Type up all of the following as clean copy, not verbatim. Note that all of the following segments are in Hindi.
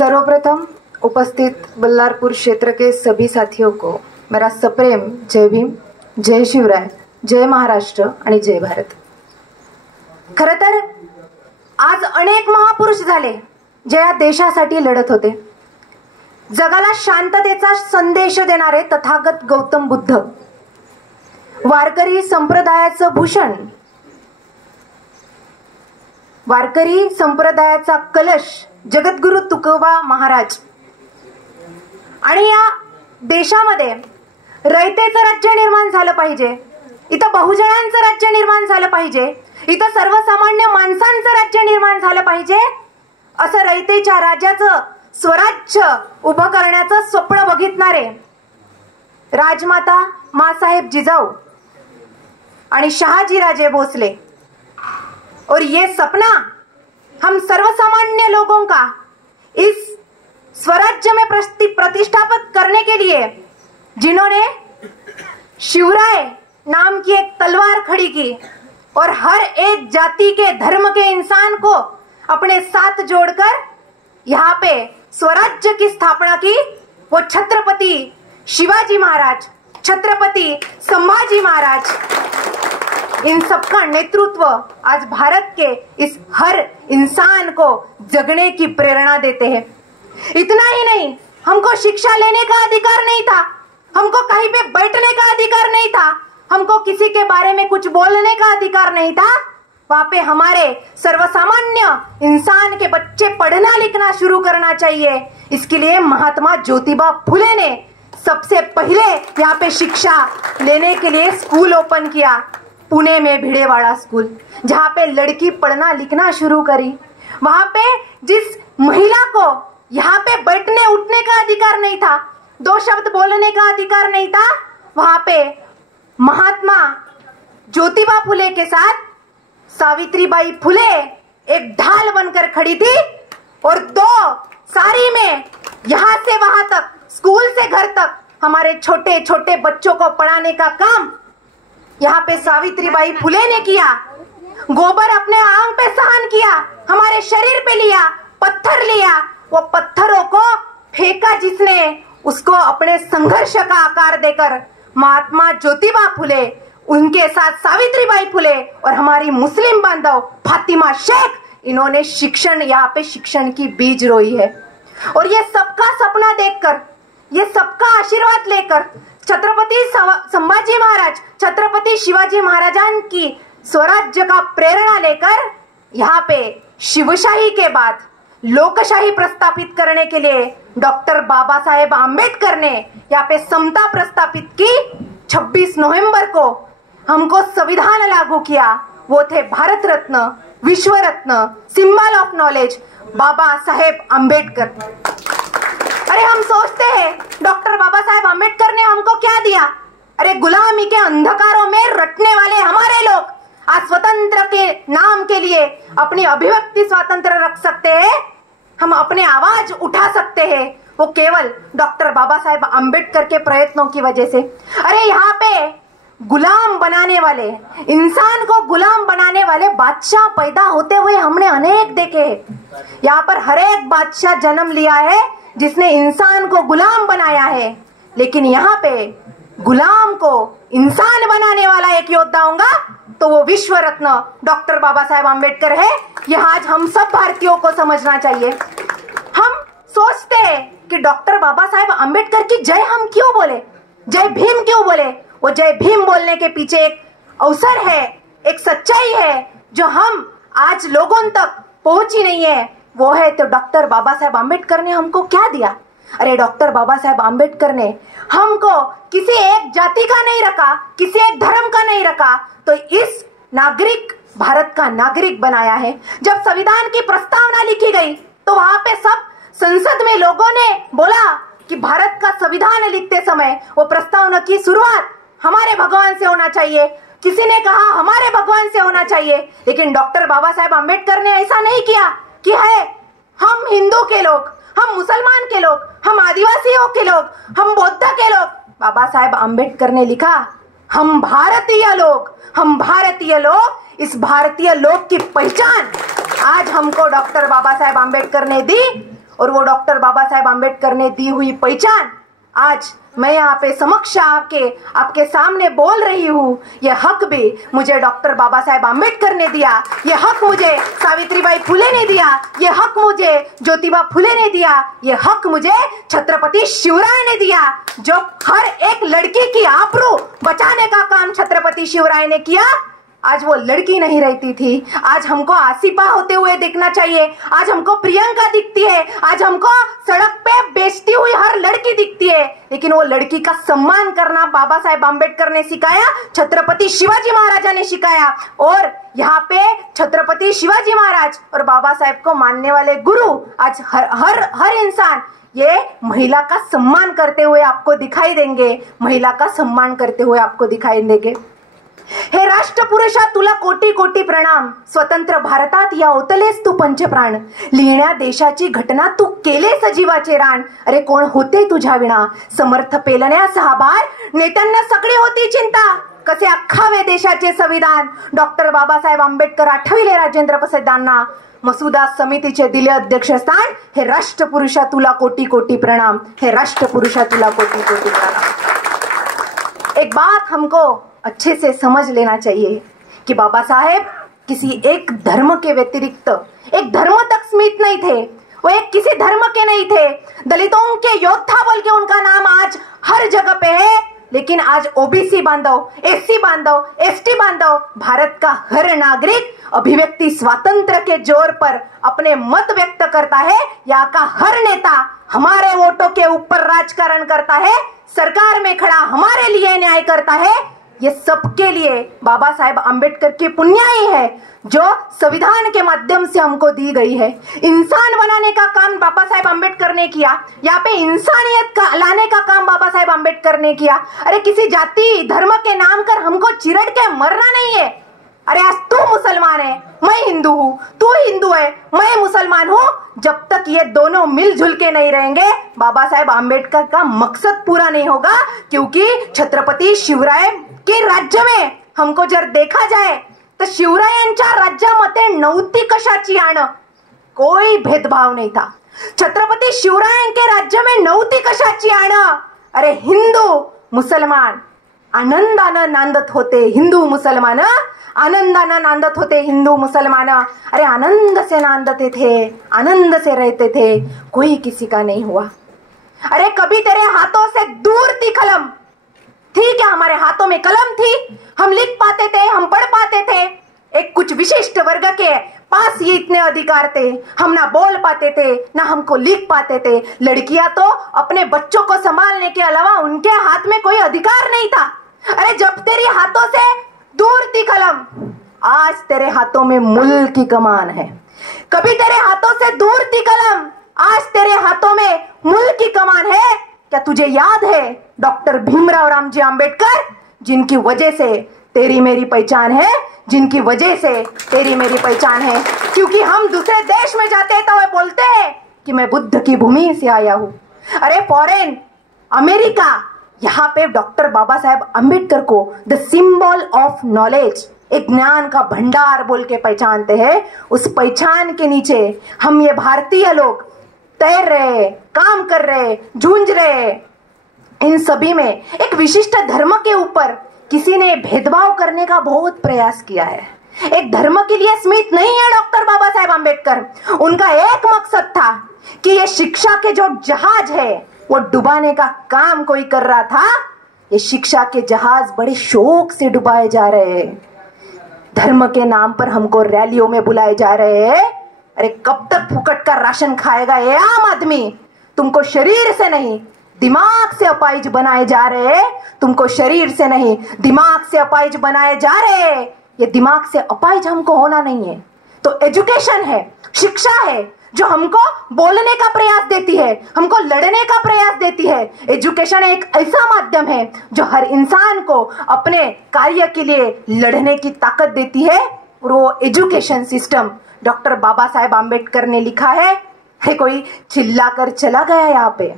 सर्वप्रथम उपस्थित बल्लारपुर क्षेत्र के सभी साथियों को मेरा सप्रेम जय भीम, जय शिवराय, जय महाराष्ट्र आणि जय भारत। खरं तर आज अनेक महापुरुष झाले जे या देशासाठी लढत होते। जगाला शांततेचा संदेश देणारे तथागत गौतम बुद्ध, वारकरी संप्रदायाचं भूषण, वारकरी संप्रदायाचा कलश जगद्गुरु तुकोबा महाराज। आणि या देशामध्ये रयतेचं राज्य निर्माण झालं पाहिजे, इथं बहुजनांचं राज्य निर्माण झालं पाहिजे, इथं सर्वसामान्य माणसांचं राज्य निर्माण झालं पाहिजे, असं रयतेच्या राज्याचं स्वराज्य उभं करण्याचं स्वप्न बघितणारे राजमाता माँसाहेब जिजाऊ आणि शहाजीराजे भोसले। और ये सपना हम सर्वसामान्य लोगों का इस स्वराज्य में प्रतिष्ठापित करने के लिए जिन्होंने शिवराय नाम की एक तलवार खड़ी की और हर एक जाति के धर्म के इंसान को अपने साथ जोड़कर यहाँ पे स्वराज्य की स्थापना की, वो छत्रपति शिवाजी महाराज, छत्रपति संभाजी महाराज, इन सबका नेतृत्व आज भारत के इस हर इंसान को जगने की प्रेरणा देते हैं। इतना ही नहीं, हमको शिक्षा लेने का अधिकार नहीं था, हमको कहीं पे बैठने का अधिकार नहीं था, हमको किसी के बारे में कुछ बोलने का अधिकार नहीं था। वहां पे हमारे सर्वसामान्य इंसान के बच्चे पढ़ना लिखना शुरू करना चाहिए। इसके लिए महात्मा ज्योतिबा फुले ने सबसे पहले यहाँ पे शिक्षा लेने के लिए स्कूल ओपन किया, पुणे में भिड़ेवाड़ा स्कूल, जहाँ पे लड़की पढ़ना लिखना शुरू करी। वहां पे जिस महिला को यहाँ पे बैठने उठने का अधिकार नहीं था, दो शब्द बोलने का अधिकार नहीं था, वहां पे महात्मा ज्योतिबा फुले के साथ सावित्रीबाई फुले एक ढाल बनकर खड़ी थी और दो सारी में यहाँ से वहां तक, स्कूल से घर तक हमारे छोटे छोटे बच्चों को पढ़ाने का काम यहाँ पे सावित्रीबाई फुले ने किया। गोबर अपने आंग पे सहन किया, हमारे शरीर पे लिया, पत्थर लिया, वो पत्थरों को फेंका जिसने, उसको अपने संघर्ष का आकार देकर महात्मा ज्योतिबा फुले, उनके साथ सावित्रीबाई फुले और हमारी मुस्लिम बांधव फातिमा शेख, इन्होंने शिक्षण, यहाँ पे शिक्षण की बीज रोई है। और ये सबका सपना देखकर, ये सबका आशीर्वाद लेकर छत्रपति संभाजी महाराज, छत्रपति शिवाजी महाराजान की स्वराज्य का प्रेरणा लेकर यहाँ पे शिवशाही के बाद लोकशाही प्रस्थापित करने के लिए डॉक्टर बाबा साहेब आंबेडकर ने यहाँ पे समता प्रस्थापित की। 26 नवंबर को हमको संविधान लागू किया, वो थे भारत रत्न, विश्व रत्न, symbol of knowledge Baba Saheb Ambedkar. अरे हम सोचते हैं डॉक्टर बाबा साहेब आंबेडकर ने हमको क्या दिया? अरे गुलामी के अंधकारों में रटने वाले हमारे लोग आज स्वतंत्र के नाम के लिए अपनी अभिव्यक्ति स्वतंत्र रख सकते हैं, हम अपने आवाज उठा सकते हैं, वो केवल डॉक्टर बाबा साहेब आंबेडकर के प्रयत्नों की वजह से। अरे यहाँ पे गुलाम बनाने वाले, इंसान को गुलाम बनाने वाले बादशाह पैदा होते हुए हमने अनेक देखे हैं। यहाँ पर हर एक बादशाह जन्म लिया है जिसने इंसान को गुलाम बनाया है, लेकिन यहाँ पे गुलाम को इंसान बनाने वाला एक योद्धा होगा तो वो विश्व रत्न डॉक्टर बाबा साहेब आंबेडकर है। यह आज हम सब भारतीयों को समझना चाहिए। हम सोचते हैं कि डॉक्टर बाबा साहेब आंबेडकर की जय हम क्यों बोले, जय भीम क्यों बोले? वो जय भीम बोलने के पीछे एक अवसर है, एक सच्चाई है जो हम आज लोगों तक पहुंची नहीं है। वो है तो डॉक्टर बाबा साहेब आंबेडकर ने हमको क्या दिया? अरे डॉक्टर बाबा साहेब आंबेडकर ने हमको किसी एक जाति का नहीं रखा, किसी एक धर्म का नहीं रखा, तो इस नागरिक, भारत का नागरिक बनाया है। जब संविधान की प्रस्तावना लिखी गई तो वहां पे सब संसद में लोगों ने बोला कि भारत का संविधान लिखते समय वो प्रस्तावना की शुरुआत हमारे भगवान से होना चाहिए, किसी ने कहा हमारे भगवान से होना चाहिए, लेकिन डॉक्टर बाबा साहेब आंबेडकर ने ऐसा नहीं किया कि है हम हिंदू के लोग, हम मुसलमान के लोग, हम आदिवासियों के लोग, हम बौद्ध के लोग। बाबा साहेब आंबेडकर ने लिखा हम भारतीय लोग, हम भारतीय लोग। इस भारतीय लोग की पहचान आज हमको डॉक्टर बाबा साहेब आंबेडकर ने दी और वो डॉक्टर बाबा साहेब आम्बेडकर ने दी हुई पहचान आज मैं यहाँ पे समक्ष आपके सामने बोल रही हूँ। यह हक भी मुझे डॉक्टर बाबा साहेब आम्बेडकर ने दिया, यह हक मुझे सावित्रीबाई फुले ने दिया, यह हक मुझे ज्योतिबा फुले ने दिया, यह हक मुझे छत्रपति शिवराय ने दिया। जो हर एक लड़की की आबरू बचाने का काम छत्रपति शिवराय ने किया, आज वो लड़की नहीं रहती थी। आज हमको आसिफा होते हुए देखना चाहिए, आज हमको प्रियंका दिखती है, आज हमको सड़क पे बेचती हुई हर लड़की दिखती है, लेकिन वो लड़की का सम्मान करना बाबा साहेब आम्बेडकर ने सिखाया, छत्रपति शिवाजी महाराजा ने सिखाया। और यहाँ पे छत्रपति शिवाजी महाराज और बाबा साहेब को मानने वाले गुरु आज हर इंसान ये महिला का सम्मान करते हुए आपको दिखाई देंगे, महिला का सम्मान करते हुए आपको दिखाई देंगे। हे राष्ट्रपुरुषा तुला कोटी कोटी प्रणाम, स्वतंत्र भारतात या ओतलेस तू पंचप्राण, लिहिण्या देशाची घटना तू केले सजीवाचे रान, अरे कोण होते तुझ्या विना, समर्थ पेलण्या सहाबार, नेत्यांना सगळी होती चिंता, कसे अख्खावे देशाचे संविधान, डॉक्टर बाबासाहेब आंबेडकर आठविले राजेंद्र प्रसादांना, मसुदा समितीचे दिले अध्यक्षस्थान, हे राष्ट्रपुरुषा तुला कोटी कोटी प्रणाम, हे राष्ट्रपुरुषा तुला कोटी कोटी प्रणाम। एक बात हमको अच्छे से समझ लेना चाहिए कि बाबा साहेब किसी एक धर्म के व्यतिरिक्त एक धर्म तक सीमित नहीं थे, वो एक किसी धर्म के नहीं थे। दलितों के योद्धा बोल के उनका नाम आज हर जगह पे है, लेकिन आज ओबीसी बांधव, एससी बांधव, एसटी बांधव, भारत का हर नागरिक अभिव्यक्ति स्वातंत्र के जोर पर अपने मत व्यक्त करता है। यहाँ का हर नेता हमारे वोटों के ऊपर राजकारण करता है, सरकार में खड़ा हमारे लिए न्याय करता है। ये सबके लिए बाबा साहेब आम्बेडकर की पुण्याई है जो संविधान के माध्यम से हमको दी गई है। इंसान बनाने का काम बाबा साहेब आम्बेडकर ने किया, यहाँ पे इंसानियत का लाने का काम बाबा साहेब आम्बेडकर ने किया। अरे किसी जाति धर्म के नाम कर हमको चिरड़ के मरना नहीं है। अरे आज तू मुसलमान है, मैं हिंदू हूँ, तू हिंदू है, मैं मुसलमान हूँ, जब तक ये दोनों मिलजुल के नहीं रहेंगे बाबा साहेब आम्बेडकर का मकसद पूरा नहीं होगा। क्योंकि छत्रपति शिवराय के राज्य में हमको जर देखा जाए तर शिवरायांच्या राज्यामध्ये नव्हती कशाची आण, कोई भेदभाव नहीं था। छत्रपति शिवराय के राज्य में नव्हती कशाची आण, अरे हिंदू मुसलमान आनंदानं नांदत होते, हिंदू मुसलमान आनंदानं नांदत होते, हिंदू मुसलमान अरे आनंद से नांदते थे, आनंद से रहते थे, कोई किसी का नहीं हुआ। अरे कभी तेरे हाथों से दूर थी कलम, थी क्या हमारे हाथों में कलम थी, हम लिख पाते थे, हम पढ़ पाते थे। एक कुछ विशिष्ट वर्ग के पास ये इतने अधिकार थे, हम ना बोल पाते थे ना हमको लिख पाते थे। लड़कियां तो अपने बच्चों को संभालने के अलावा उनके हाथ में कोई अधिकार नहीं था। अरे जब तेरी हाथों से दूर थी कलम, आज तेरे हाथों में मुल्क की कमान है। कभी तेरे हाथों से दूर थी कलम, आज तेरे हाथों में मुल्क की कमान है। क्या तुझे याद है डॉक्टर भीमराव रामजी आम्बेडकर, जिनकी वजह से तेरी मेरी पहचान है, जिनकी वजह से तेरी मेरी पहचान है। क्योंकि हम दूसरे देश में जाते हैं तो वे बोलते हैं कि मैं बुद्ध की भूमि से आया हूं। अरे फॉरेन अमेरिका, यहाँ पे डॉक्टर बाबा साहेब आम्बेडकर को द सिंबल ऑफ नॉलेज, एक ज्ञान का भंडार बोल के पहचानते हैं। उस पहचान के नीचे हम ये भारतीय लोग तैर रहे, काम कर रहे, जूझ रहे। इन सभी में एक विशिष्ट धर्म के ऊपर किसी ने भेदभाव करने का बहुत प्रयास किया है। एक धर्म के लिए सीमित नहीं है डॉक्टर बाबा साहेब आम्बेडकर। उनका एक मकसद था कि ये शिक्षा के जो जहाज है वो डुबाने का काम कोई कर रहा था। ये शिक्षा के जहाज बड़े शौक से डुबाए जा रहे हैं, धर्म के नाम पर हमको रैलियों में बुलाए जा रहे हैं। अरे कब तक फुकट का राशन खाएगा ये आम आदमी? तुमको शरीर से नहीं दिमाग से अपाहिज बनाए जा रहे हैं, तुमको शरीर से नहीं दिमाग से अपाहिज बनाए जा रहे हैं। ये दिमाग से अपाहिज हमको होना नहीं है। तो एजुकेशन है, शिक्षा है जो हमको बोलने का प्रयास देती है, हमको लड़ने का प्रयास देती है। एजुकेशन एक ऐसा माध्यम है जो हर इंसान को अपने कार्य के लिए लड़ने की ताकत देती है। और वो education system doctor Baba Saheb Ambedkar ने लिखा है। कोई चिल्ला कर चला गया, यहाँ पे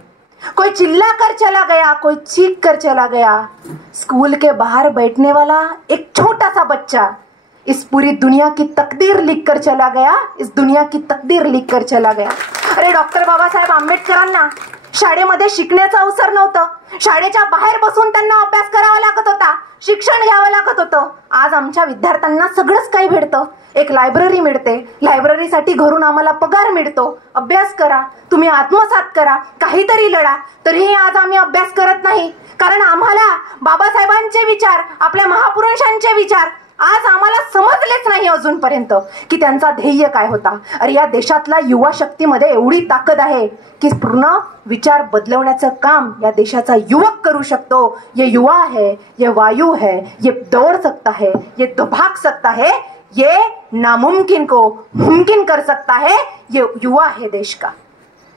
कोई चिल्ला कर चला गया, कोई चीख कर चला गया। स्कूल के बाहर बैठने वाला एक छोटा सा बच्चा इस पूरी दुनिया की तकदीर लिख कर चला गया, इस दुनिया की तकदीर लिख कर चला गया। अरे डॉक्टर बाबासाहेब आंबेडकरांना शाळेमध्ये शिकण्याचं अवसर नव्हतं, शाळेच्या बाहेर बसून त्यांना अभ्यास करावा लागत होता, शिक्षण घ्यावं लागत होतं. आज आमच्या विद्यार्थ्यांना सगळंच काही भेटतं. एक लायब्ररी मिळते, लायब्ररीसाठी घरून आम्हाला पगार मिळतो. अभ्यास करा, तुम्ही आत्मसात करा, काहीतरी लढा. तरीही आज आम्ही अभ्यास करत नाही, कारण आम्हाला बाबासाहेबांचे विचार, आपल्या महापुरुषांचे विचार आज आम्हाला समजलेच नाही अजूनपर्यंत की त्यांचा ध्येय काय होता. अरे या देशातल्या युवा शक्तीमध्ये एवढी ताकद आहे की पूर्ण विचार बदलवण्याचं काम या देशाचा युवक करू शकतो. ये युवा है, ये वायु है, ये दौड़ सकता है, ये तो भाग सकता है, ये नामुमकिन को मुमकिन कर सकता है. ये युवा है देश का.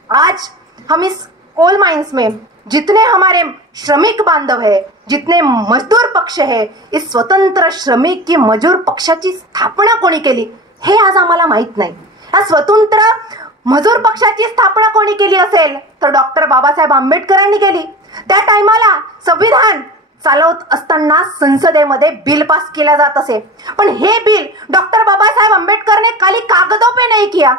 आज हम इस कोल माइंस में जितने हमारे श्रमिक बांधव है, जितने मजदूर पक्ष है, इस स्वतंत्र श्रमिक की मजूर पक्षाची स्थापना कोणी केली हे आज आम्हाला माहित नाही. या स्वतंत्र मजूर पक्षाची स्थापना कोणी केली असेल तर डॉक्टर बाबासाहेब आंबेडकरांनी केली. त्या टाइमाला संविधान चालवत असताना संसदेमध्ये बिल पास केला जात असे, पण हे बिल डॉक्टर बाबासाहेब आंबेडकर ने खाली कागजों पे नहीं किया.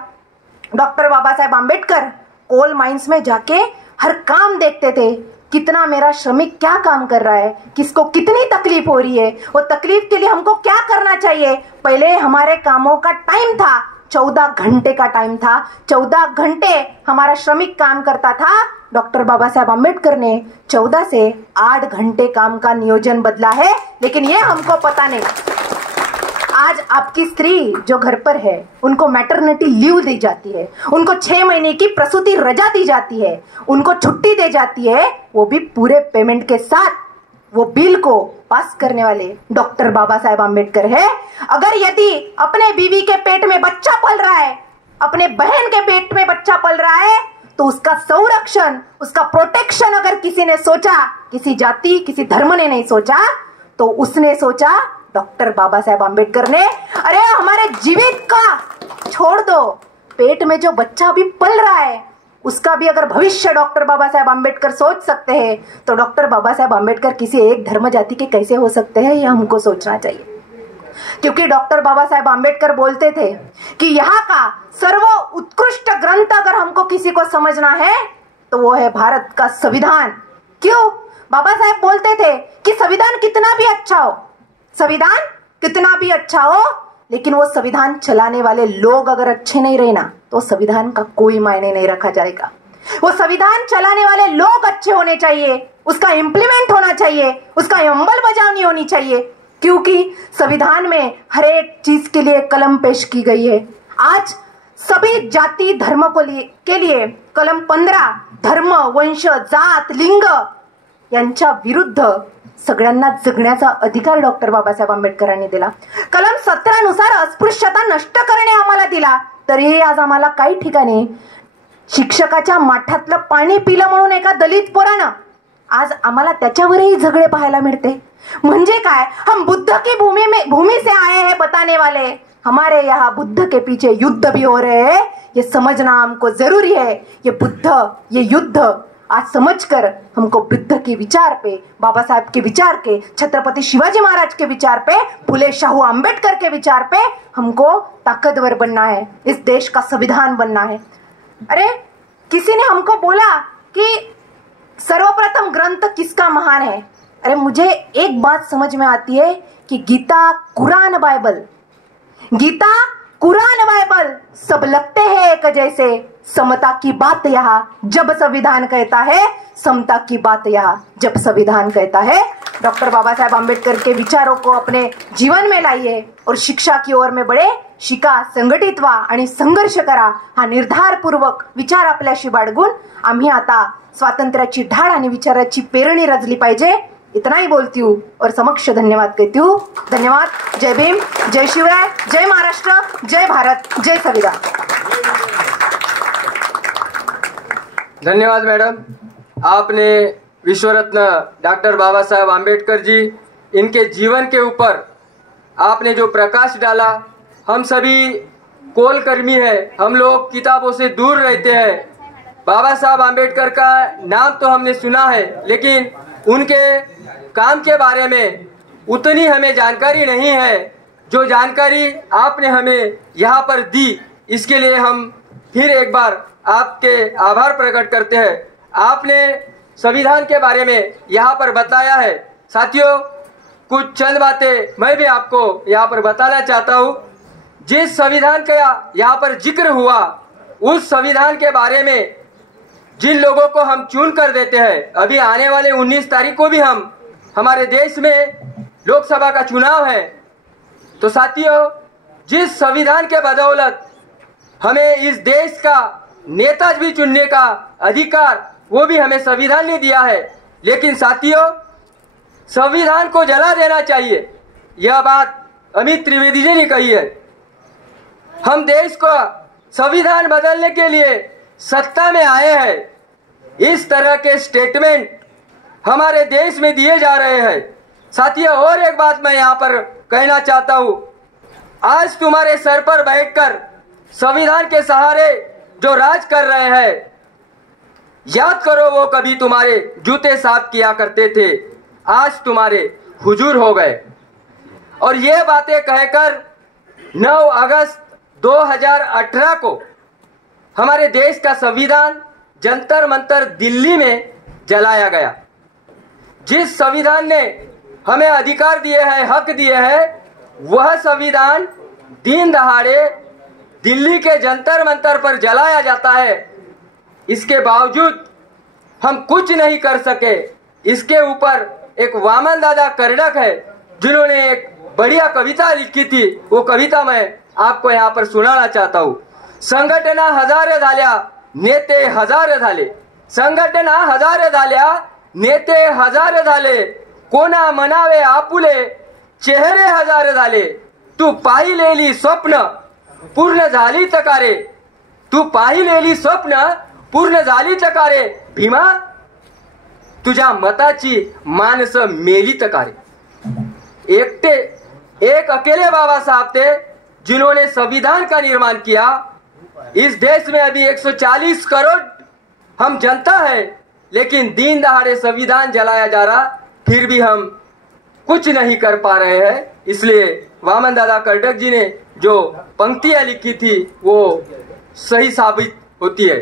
Doctor Babasaheb Ambedkar coal mines में जाके हर काम देखते थे. कितना मेरा श्रमिक क्या काम कर रहा है, किसको कितनी तकलीफ हो रही है, वो तकलीफ के लिए हमको क्या करना चाहिए. पहले हमारे कामों का टाइम था, 14 घंटे का टाइम था. 14 घंटे हमारा श्रमिक काम करता था. डॉक्टर बाबा साहेब आंबेडकर ने 14 से 8 घंटे काम का नियोजन बदला है, लेकिन ये हमको पता नहीं. आज आपकी स्त्री जो घर पर है उनको मैटरनिटी लीव दी जाती है, उनको 6 महीने की प्रसूति रजा दी जाती है, उनको छुट्टी दी जाती है, वो भी पूरे पेमेंट के साथ. वो बिल को पास करने वाले डॉक्टर बाबा साहेब आंबेडकर है. अगर यदि अपने बीवी के पेट में बच्चा पल रहा है, अपने बहन के पेट में बच्चा पल रहा है, तो उसका संरक्षण, उसका प्रोटेक्शन अगर किसी ने सोचा, किसी जाति किसी धर्म ने नहीं सोचा, तो उसने सोचा डॉक्टर बाबा साहेब आंबेडकर ने. अरे हमारे जीवित का छोड़ दो, पेट में जो बच्चा अभी पल रहा है उसका भी अगर भविष्य डॉक्टर बाबा साहेब आंबेडकर सोच सकते हैं, तो डॉक्टर बाबा साहेब आंबेडकर किसी एक धर्म जाति के कैसे हो सकते हैं, यह हमको सोचना चाहिए. क्योंकि डॉक्टर बाबा साहेब आंबेडकर बोलते थे कि यहाँ का सर्व उत्कृष्ट ग्रंथ अगर हमको किसी को समझना है तो वो है भारत का संविधान. क्यों? बाबा साहेब बोलते थे कि संविधान कितना भी अच्छा हो, संविधान कितना भी अच्छा हो, लेकिन वो संविधान चलाने वाले लोग अगर अच्छे नहीं रहे ना, तो संविधान का कोई मायने नहीं रखा जाएगा. वो संविधान चलाने वाले लोग अच्छे होने चाहिए, उसका इंप्लीमेंट होना चाहिए, उसका अंमलबजावनी होनी चाहिए. क्योंकि संविधान में हर एक चीज के लिए कलम पेश की गई है. आज सभी जाति धर्म के लिए कलम 15 धर्म, वंश, जात, लिंग यांच्या विरुद्ध सगळ्यांना जगण्याचा अधिकार डॉक्टर बाबासाहेब आंबेडकरांनी दिला. कलम 17 नुसार अस्पृश्यता नष्ट करणे आम्हाला दिला. तरीही आज आम्हाला काही ठिकाणी शिक्षकाच्या माठातलं पाणी पिलं म्हणून एका दलित पोरानं आज आम्हाला त्याच्यावरही झगडे पाहायला मिळते. म्हणजे काय, हम बुद्ध की भूमि से आए हैं बताने वाले, हमारे यहाँ बुद्ध के पीछे युद्ध भी हो रहे हैं. ये समझना हमको जरूरी है. ये बुद्ध, ये युद्ध आज समझकर हमको बुद्ध के विचार पे, बाबा साहब के विचार के, छत्रपति शिवाजी महाराज के विचार पे, फुले शाहू अंबेडकर के विचार पे हमको ताकतवर बनना है, इस देश का संविधान बनना है. अरे किसी ने हमको बोला कि सर्वप्रथम ग्रंथ किसका महान है. अरे मुझे एक बात समझ में आती है कि गीता, कुरान, बाइबल, गीता, कुरान, बाइबल सब लगते हैं एक जैसे. समता की बात यहाँ जब संविधान कहता है, समता की बात यहाँ जब संविधान कहता है. डॉक्टर बाबा साहेब आंबेडकर के विचारों को अपने जीवन में लाइए और शिक्षा की ओर में बढ़े. शिका, संघटित व्हा आणि संघर्ष करा. हा निर्धारपूर्वक विचार आपल्याशी बाळगून आम्ही आता स्वातंत्र्याची ढाळ आणि विचाराची पेरणी रचली पाहिजे. इतना ही बोलती हूँ और समक्ष धन्यवाद कहती हूँ. धन्यवाद. जय भीम, जय शिवराय, जय महाराष्ट्र, जय भारत, जय संविधान. धन्यवाद मैडम. आपने विश्व रत्न डॉक्टर बाबा साहब आम्बेडकर जी, इनके जीवन के ऊपर आपने जो प्रकाश डाला. हम सभी कोल कर्मी हैं, हम लोग किताबों से दूर रहते हैं. बाबा साहब आम्बेडकर का नाम तो हमने सुना है, लेकिन उनके काम के बारे में उतनी हमें जानकारी नहीं है. जो जानकारी आपने हमें यहाँ पर दी, इसके लिए हम फिर एक बार आपके आभार प्रकट करते हैं। आपने संविधान के बारे में यहाँ पर बताया है। साथियों, कुछ चंद बातें मैं भी आपको यहाँ पर बताना चाहता हूँ। जिस संविधान का यहाँ पर जिक्र हुआ, उस संविधान के बारे में जिन लोगों को हम चुन कर देते हैं, अभी आने वाले 19 तारीख को भी हमारे देश में लोकसभा का चुनाव है। तो साथियों, जिस संविधान के बदौलत हमें इस देश का नेता भी चुनने का अधिकार, वो भी हमें संविधान ने दिया है। लेकिन साथियों, संविधान को जला देना चाहिए, यह बात अमित त्रिवेदी जी ने कही है। हम देश को संविधान बदलने के लिए सत्ता में आए हैं, इस तरह के स्टेटमेंट हमारे देश में दिए जा रहे हैं। साथियों, और एक बात मैं यहाँ पर कहना चाहता हूँ। आज तुम्हारे सर पर बैठकर संविधान के सहारे जो राज कर रहे हैं, याद करो वो कभी तुम्हारे जूते साफ किया करते थे, आज तुम्हारे हुजूर हो गए। और ये बातें कहकर 9 अगस्त 2018 को हमारे देश का संविधान जंतर मंतर दिल्ली में जलाया गया। जिस संविधान ने हमें अधिकार दिए हैं, हक दिए हैं, वह संविधान दिन दहाड़े दिल्ली के जंतर मंतर पर जलाया जाता है। इसके बावजूद हम कुछ नहीं कर सके। इसके ऊपर एक वामन दादा कर्डक है, जिन्होंने एक बढ़िया कविता लिखी थी। वो कविता मैं आपको यहाँ पर सुनाना चाहता हूँ। संघटना हजार झाल्या, नेते हजार झाले, संघटना हजार झाल्या, नेते हजार झाले, कोणा मनावे आपुले, चेहरे हजार झाले, तू पाहिलेली स्वप्न पूर्ण झाली चकारे, तू पाहिलेली स्वप्न पूर्ण झाली चकारे, भीमा तुझ्या मताची माणसं मेली चकारे। एक अकेले बाबा साहब थे जिन्होंने संविधान का निर्माण किया। इस देश में अभी 140 करोड़ हम जनता है, लेकिन दिन दहाड़े संविधान जलाया जा रहा, फिर भी हम कुछ नहीं कर पा रहे हैं। इसलिए वामन दादा कर्डक जी ने जो पंक्तियां लिखी थी वो सही साबित होती है।